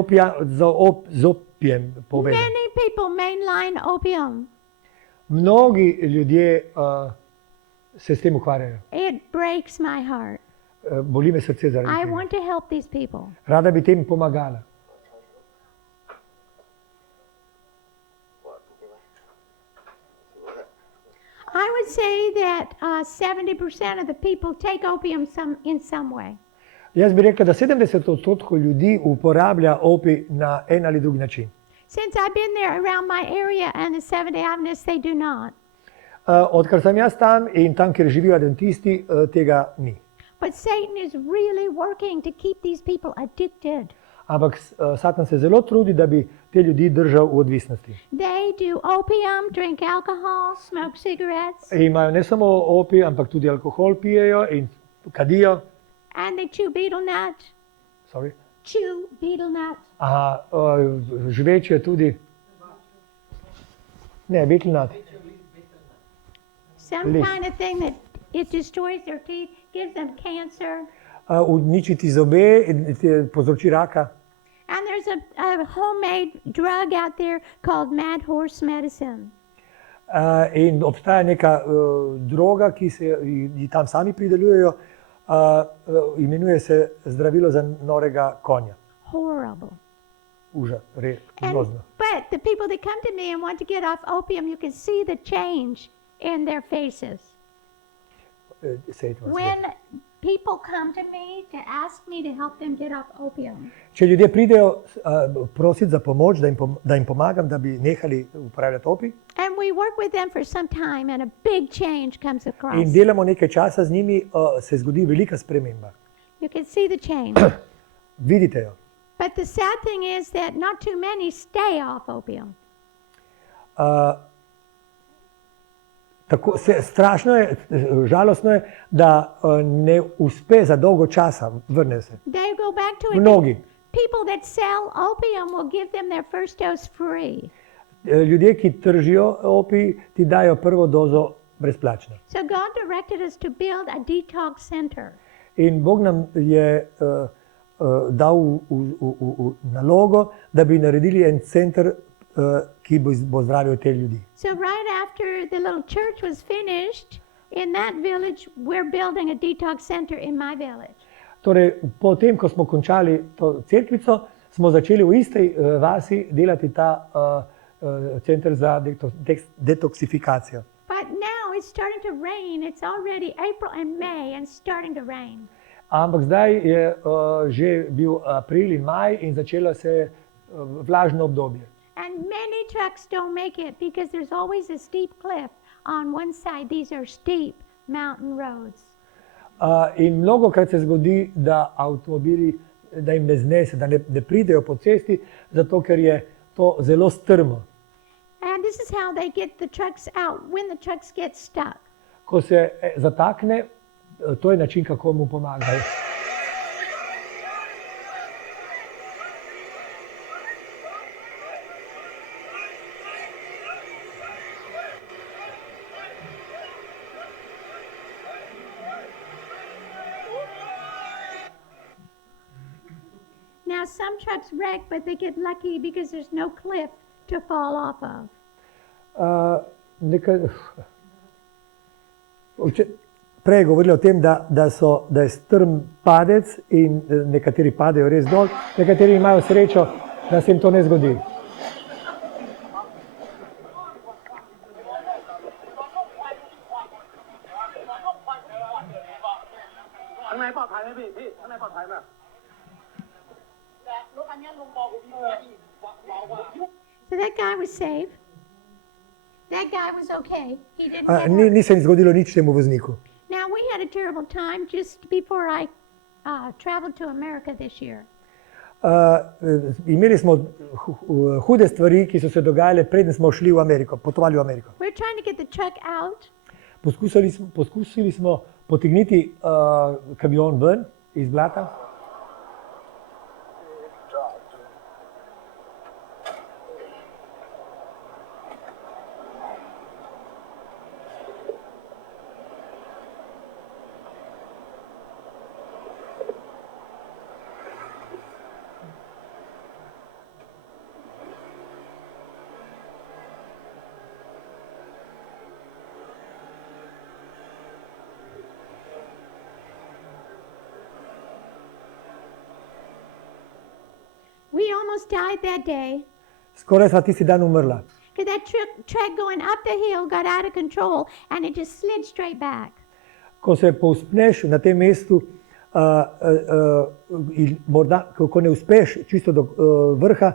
z pijem povedan. Many people mainline opium. Mnogi ljudje se s tem ukvarjajo. It breaks my heart. Boli me srce zaradi I tega. want to help these people. Rada bi tem pomagala. I would say that 70% of the people take opium in some way. Jaz bi rekla, da 70% ljudi uporablja opij na en ali drug način. Since I've been there around my area and the Seventh-day Adventists, they do not. Odkar sem jaz tam in tam, kjer živijo adventisti, tega ni. But Satan is really working to keep these people addicted. Ampak Satan se zelo trudi, da bi te ljudi držal v odvisnosti. They do opium, drink alcohol, smoke cigarettes, Imajo ne samo opij, ampak tudi alkohol pijejo in kadijo. and they chew betel nut. Sorry. Chew betel nut. Aha, žvečijo tudi. Ne, betelnat. Some Leaf. kind of thing that it destroys their teeth, gives them cancer. Uničiti zobe, in ti povzroči raka. And there's a homemade drug out there called Mad Horse Medicine. In obstaja neka droga, ki se ji tam sami pridelujejo, imenuje se zdravilo za norega konja. Horrible. Užas, res, And, grozno. but the people that come to me and want to get off opium, you can see the change in their faces. Say it once again. When people come to me to ask me to help them get off opium, Če ljudje pridejo prositi za pomoč, da jim pomagam, da bi nehali uporabljati opij, and we work with them for some time, and a big change comes across. in delamo nekaj časa z njimi, se zgodi velika sprememba. You can see the change. Vidite jo. But the sad thing is that not too many stay off opium. Strašno je, žalostno je, da ne uspe za dolgo časa vrne se. They go back to it. Mnogi. People that sell opium will give them their first dose free. Ljudje, ki tržijo opij, ti dajo prvo dozo brezplačno. So God directed us to build a detox center. In Bog nam je dal v nalogo, da bi naredili en center, ki bo zdravil te ljudi. So right after the little church was finished, in that village, we're building a detox center in my village. Torej, potem, ko smo končali to cerkvico, smo začeli v istej vasi delati ta center za detoksifikacijo. But now it's starting to rain. It's already April and May and starting to rain. Ampak zdaj je že bil april in maj in začelo se je vlažno obdobje. And many trucks don't make it because there's always a steep cliff on one side. These are steep mountain roads. In mnogokrat se zgodi, da avtomobili, da jim ne znese, da ne pridejo po cesti, zato ker je to zelo strmo. And this is how they get the trucks out when the trucks get stuck. Ko se zatakne, to je način, kako mu pomagajo. Now some trucks wreck, but they get lucky because there's no cliff to fall off of. Prej je govorila o tem, da je strm padec in nekateri padejo res dol, nekateri imajo srečo, da se jim to ne zgodi. So that guy was safe. That guy was okay. He didn't get hurt. Ni se jim zgodilo nič temu vozniku. Now we had a terrible time just before I traveled to America this year. Imeli smo hude stvari, ki so se dogajale, preden smo šli v Ameriko, potovali v Ameriko. We're trying to get the truck out, Poskusili smo potegniti kamion ven iz blata. almost died that day Skoraj sva tisti dan umrla. because that track going up the hill got out of control and it just slid straight back. Ko se povzpneš na tem mestu, in morda, ko ne uspeš čisto do vrha,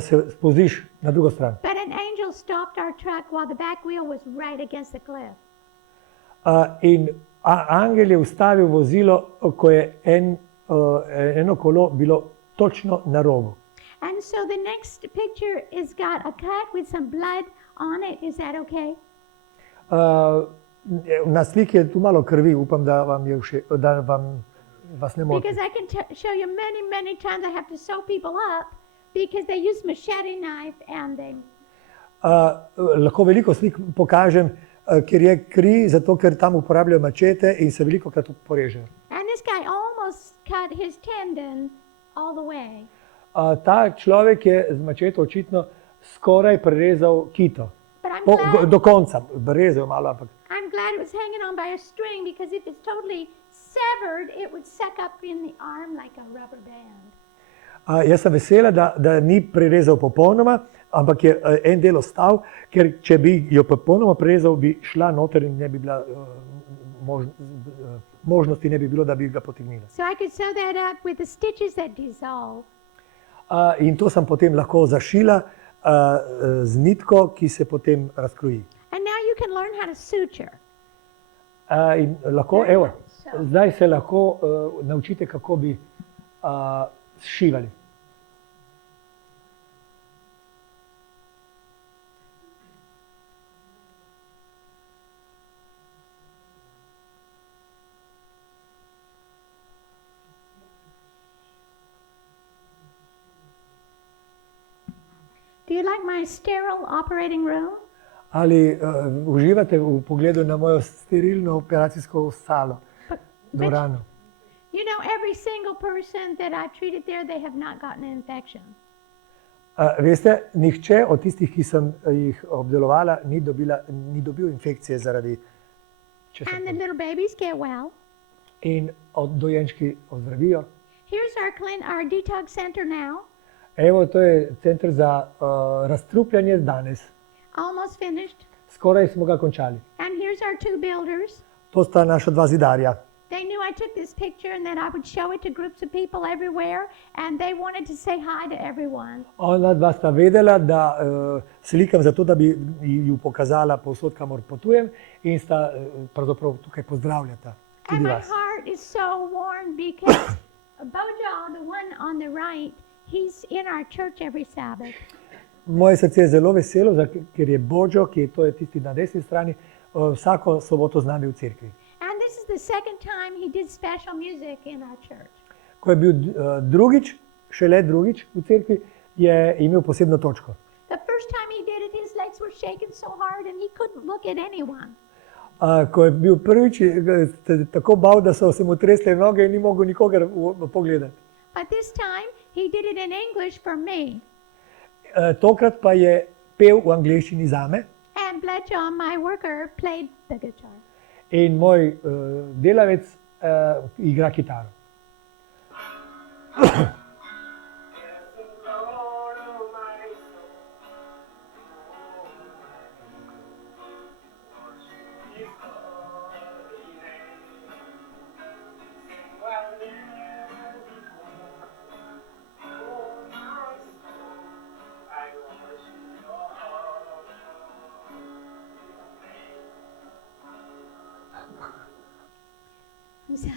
se spustiš na drugo stran. But an angel stopped our truck while the back wheel was right against the cliff. In angel je ustavil vozilo, ko je eno kolo bilo točno na robu. And so the next picture is got a cut with some blood on it. Is that okay? Na sliki je tu malo krvi, upam, da vas ne moti. Because I can show you many times I have to sew people up because they use machete knife and they... Lahko veliko slik pokažem, ker je kri, zato ker tam uporabljajo mačete in se veliko krat porežejo. And this guy almost cut his tendon all the way. Ta človek je z mačeto očitno skoraj prerezal kito. But I'm glad, Do konca, rezal malo, ampak I'm glad it was hanging on by a string because if it's totally severed, it would suck up in the arm like a rubber band. Jaz sem vesela, da ni prerezal popolnoma, ampak je en del ostal, ker če bi jo popolnoma prerezal, bi šla noter in ne bi bila možnosti ne bi bilo, da bi ga potegnila. So I could sew that up with the stitches that dissolve. In to sem potem lahko zašila z nitko, ki se potem razkroji. And now you can learn how to suture. In lahko, evo, zdaj se lahko naučite, kako bi šivali. Do you like my sterile operating room? Ali uživate v pogledu na mojo sterilno operacijsko salo, dvorano? You know, every single person that I've treated there, they have not gotten an infection. Veste, nihče od tistih, ki sem jih obdelovala, ni dobil infekcije zaradi česa. And the little babies get well. In dojenčki ozdravijo. Here's our detox center now. Evo, to je center za razstrupljanje danes. Almost finished. Skoraj smo ga končali. And here's our two builders. To sta naša dva zidarja. They knew I took this picture and that I would show it to groups of people everywhere, and they wanted to say hi to everyone. Ona dva sta vedela, da slikam zato, da bi ju pokazala povsod, kamor potujem, in sta pravzaprav tukaj pozdravljata And tudi my vas. heart is so warm because Bojo, the one on the right, he's in our church every Sabbath. Moje srce je zelo veselo, ker je Bojo, ki je tisti na desni strani, vsako soboto z nami v cerkvi. And this is the second time he did special music in our church. Ko je bil šele drugič v cerkvi, je imel posebno točko. The first time he did it, his legs were shaking so hard and he couldn't look at anyone. Ko je bil prvič, se tako bal, da so se mu tresle noge in ni mogel nikogar pogledati. But this time he did it in English for me. Tokrat pa je pel v angleščini zame. And Bledjo, my worker, played the guitar. In moj delavec igra kitaro. So,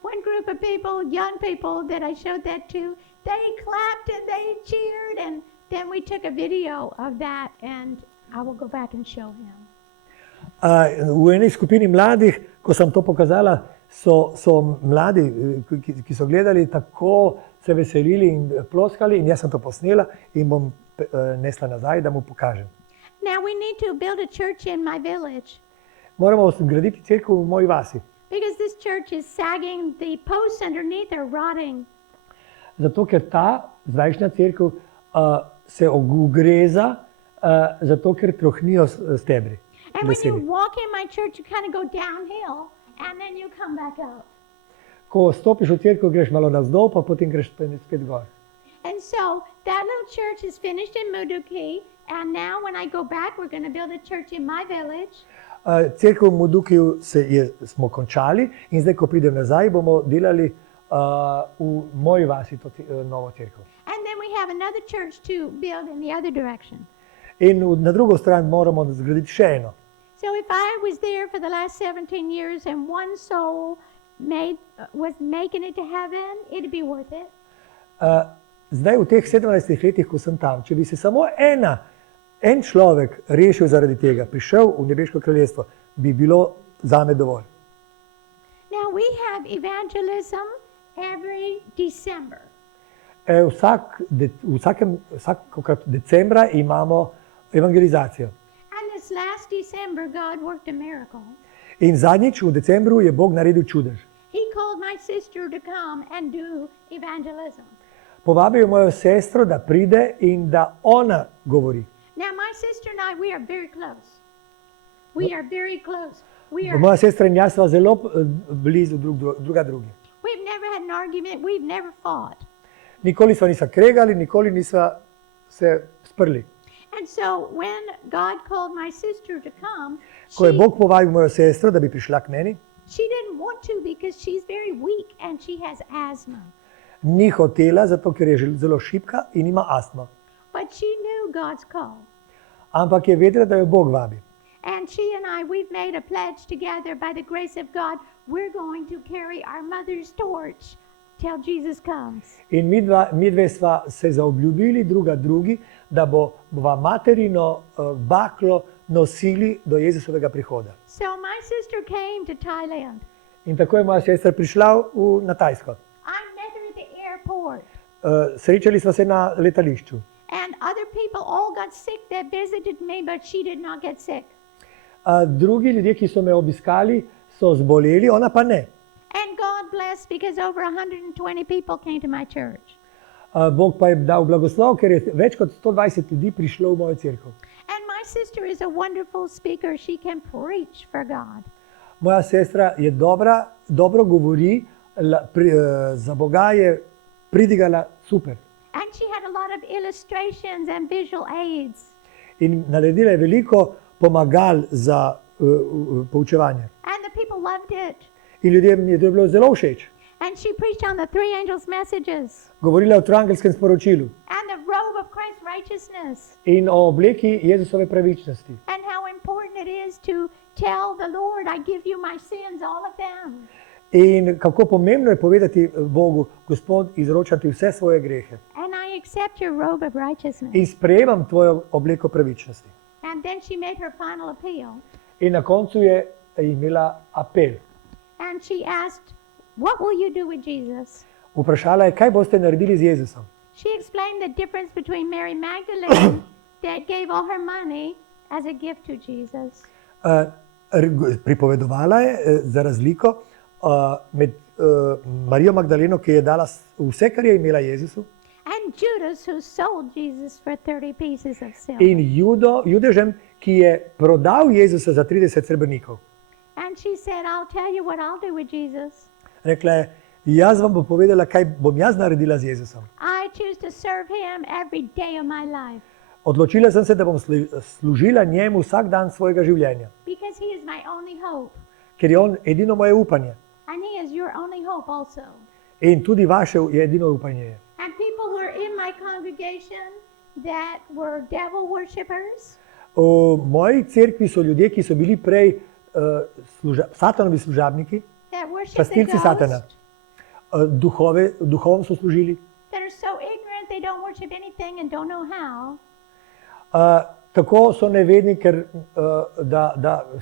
one group of people, young people that I showed that to, they clapped and they cheered, and then we took a video of that, and I will go back and show him. V eni skupini mladih, ko sem to pokazala, so mladi, ki so gledali, tako se veselili in ploskali, in jaz sem to posnela in bom nesla nazaj, da mu pokažem. Now we need to build a church in my village. Moramo zgraditi cerkev v moji vasi. Because this church is sagging, the posts underneath are rotting. Zato, ker ta zdajšnja cerkev se ugreza, zato, ker trohnijo stebri. And when you walk in my church, you kind of go downhill, and then you come back up. Ko stopiš v cerkev, greš malo navzdol, pa potem greš spet gor. And so that little church is finished in Muduki, and now when I go back, we're going to build a church in my village. Cerkev v Mudukiju smo končali in zdaj, ko pridem nazaj, bomo delali v moji vasi novo cerkev. And then we have another church to build in the other direction. In na drugo stran moramo zgraditi še eno. So if I was there for the last 17 years and one soul was making it to heaven, it'd be worth it. Zdaj v teh 17 letih, ko sem tam, če bi se samo en človek rešil zaradi tega, prišel v nebeško kraljestvo, bi bilo zame dovolj. Now we have evangelism every December. Vsakokrat decembra imamo evangelizacijo. And this last December, God worked a miracle. In zadnjič v decembru je Bog naredil čudež. He called my sister to come and do evangelism. Povabil mojo sestro, da pride in da ona govori. Now my sister and I, we are very close. We are very close. Moja sestra in jaz sva zelo blizu druga drugi. We've never had an argument. We've never fought. Nikoli sva nisa kregali, nikoli nisa se sprli. And so when God called my sister to come, Ko je Bog povabil mojo sestro, da bi prišla k meni, she didn't want to because she's very weak and she has asthma. ni hotela, zato ker je zelo šibka in ima astmo. But she knew God's call. Ampak je vedela, da jo Bog vabi. And she and I, we've made a pledge together by the grace of God. We're going to carry our mother's torch till Jesus comes. In mi dve sva se zaobljubili druga drugi, da bova materino baklo nosili do Jezusovega prihoda. So my sister came to Thailand. In tako je moja sestra prišla na Tajsko. I met her at the airport. Srečali sva se na letališču. And other people all got sick that visited me, but she did not get sick. Drugi ljudje, ki so me obiskali, so zboleli, ona pa ne. And God blessed because over 120 people came to my church. Bog pa je dal blagoslov, ker je več kot 120 ljudi prišlo v mojo cerkev. And my sister is a wonderful speaker. She can preach for God. Moja sestra je dobro govori, za Boga je pridigala super. And she had a lot of illustrations and visual aids. In naredila je veliko pomagal za poučevanje. And the people loved it. In ljudem je to bilo zelo všeč. And she preached on the three angels' messages. Govorila je o triangelskem sporočilu And the robe of Christ's righteousness. in o obleki Jezusove pravičnosti. And how important it is to tell the Lord, I give you my sins, all of them. In kako pomembno je povedati Bogu, Gospod, izročam ti vse svoje grehe. And I accept your robe of righteousness. In sprejemam tvojo obleko pravičnosti. And then she made her final appeal. In na koncu je imela apel. And she asked, what will you do with Jesus? Vprašala je, kaj boste naredili z Jezusom. She explained the difference between Mary Magdalene that gave all her money as a gift to Jesus. Pripovedovala je za razliko med Marijo Magdaleno, ki je dala vse, kar je imela Jezusu, And Judas, who sold Jesus for 30 pieces of silver. in Judežem, ki je prodal Jezusa za 30 srebrnikov. And she said, I'll tell you what I'll do with Jesus. Rekla je, jaz vam bom povedala, kaj bom jaz naredila z Jezusom. I choose to serve him every day of my life Odločila sem se, da bom služila njemu vsak dan svojega življenja, because he is my only hope. ker je on edino moje upanje. And he is your only hope also. In tudi vaše je edino upanje. And people were in my congregation that were devil worshippers. V moji cerkvi so ljudje, ki so bili prej satanovi služabniki, That worship the častilci satana. ghost. Duhovom so služili. That are so ignorant they don't worship anything and don't know how. Tako so nevedni, ker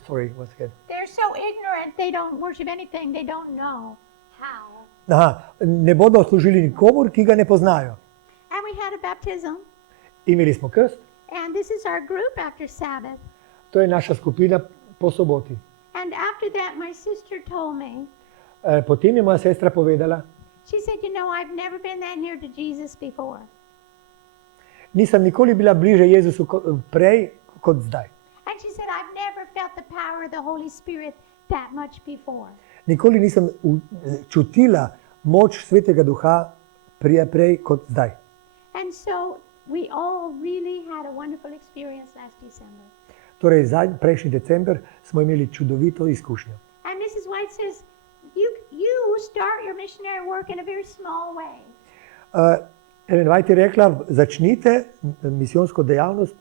sorry, once again. They're so ignorant they don't worship anything, they don't know how. Ne bodo služili nikomur, ki ga ne poznajo. And we had a baptism. Imeli smo krst, And this is our group after Sabbath. to je naša skupina po soboti. And after that, my sister told me, Potem je moja sestra povedala, she said, you know, I've never been that near to Jesus before. nisem nikoli bila bliže Jezusu prej kot zdaj. And she said, I've never felt the power of the Holy Spirit that much before. Nikoli nisem čutila moč Svetega Duha prej kot zdaj. And so we all really had a wonderful experience last December. Torej, prejšnji december smo imeli čudovito izkušnjo. And Mrs. White says, you start your missionary work in a very small way. Ellen White je rekla, začnite misijonsko dejavnost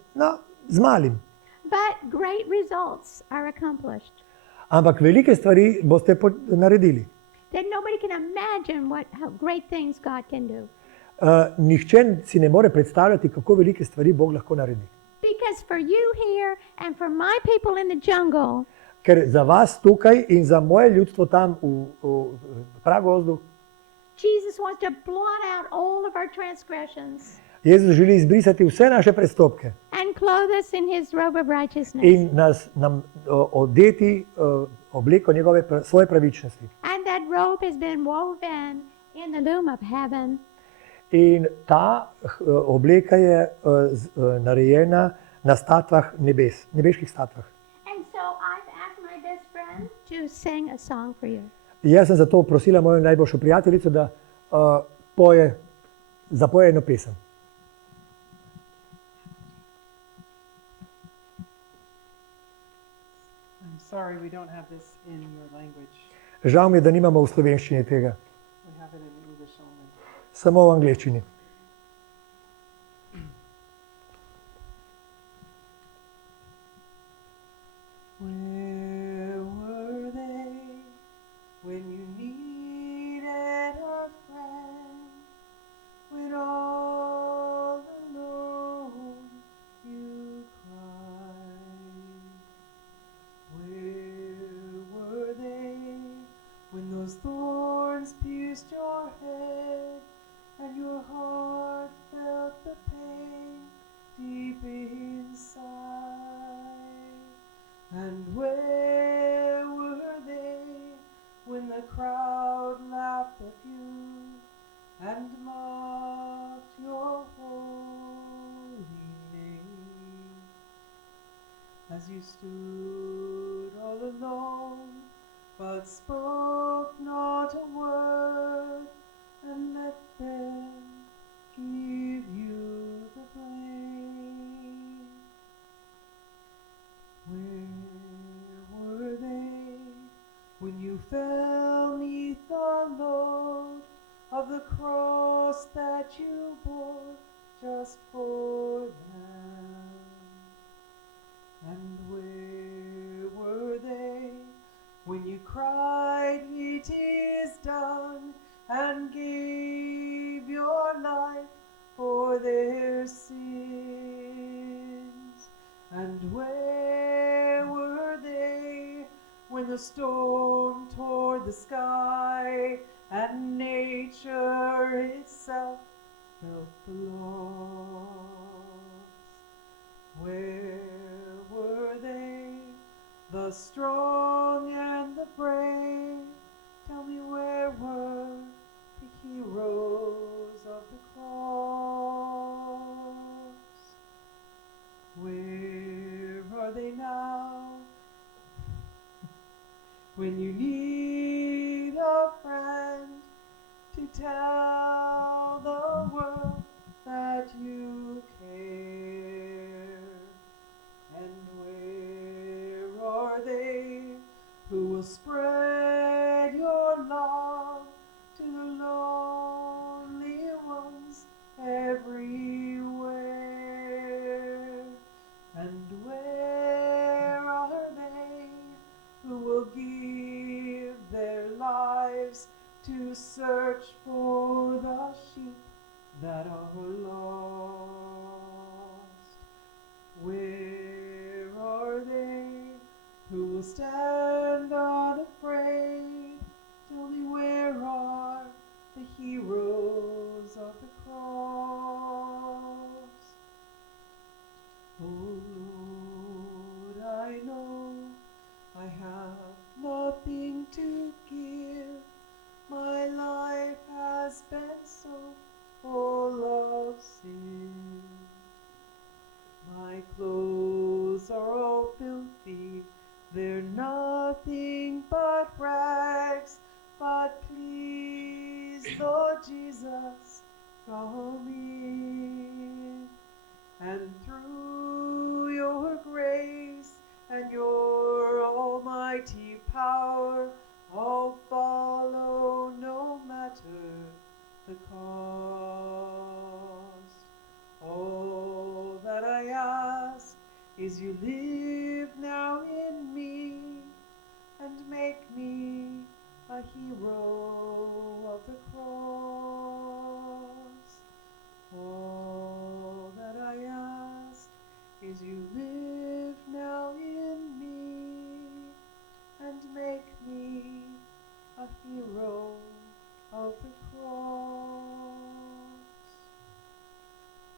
z malim. But great results are accomplished. Ampak velike stvari boste naredili. That nobody can imagine how great things God can do. Nihče si ne more predstavljati, kako velike stvari Bog lahko naredi. Because for you here and for my people in the jungle, Ker za vas tukaj in za moje ljudstvo tam v pragozdu, Jesus wants to blot out all of our transgressions Jezus želi izbrisati vse naše prestopke and clothe us in his robe of righteousness. in nam odeti obleko svoje pravičnosti. And that robe has been woven in the loom of heaven. In ta obleka je narejena na statvah nebeških statvah. And so I've asked my best friend to sing a song for you. Jaz sem zato prosila mojo najboljšo prijateljico, da zapoje eno pesem. I'm sorry we don't have this in your language. Žal mi je, da nimamo v slovenščini tega, We have it in English only. samo v angleščini. Where were they when you needed a friend? When all alone you cried? Where were they when those thorns pierced your head and your heart felt the pain deep inside? And where were they when the crowd laughed at you and mocked your holy name? As you stood all alone, but spoke not a word, and let them give you the blame. Where were they when you fell neath the load of the cross that you bore just for them? And where were they when you cried, "It is done," and gave your life for their sins? And where were they when the storm tore the sky and nature itself felt the loss? Where were they, the strong and the brave? Tell me, where were the heroes of the cross? Where are they now? When you need a friend to tell the world that you care. And where are they who will spread your love to the lonely ones everywhere? And where are they who will give their lives to search for the sheep that are lost? Where are they who will stand unafraid? Tell me, where are the heroes of the cross? Oh Lord, I know I have nothing to give. My life has been so full of sin. My clothes are all filthy, they're nothing but rags. But please, Lord Jesus, from me. And through your grace and your almighty power, I'll follow no matter the cost. All that I ask is you live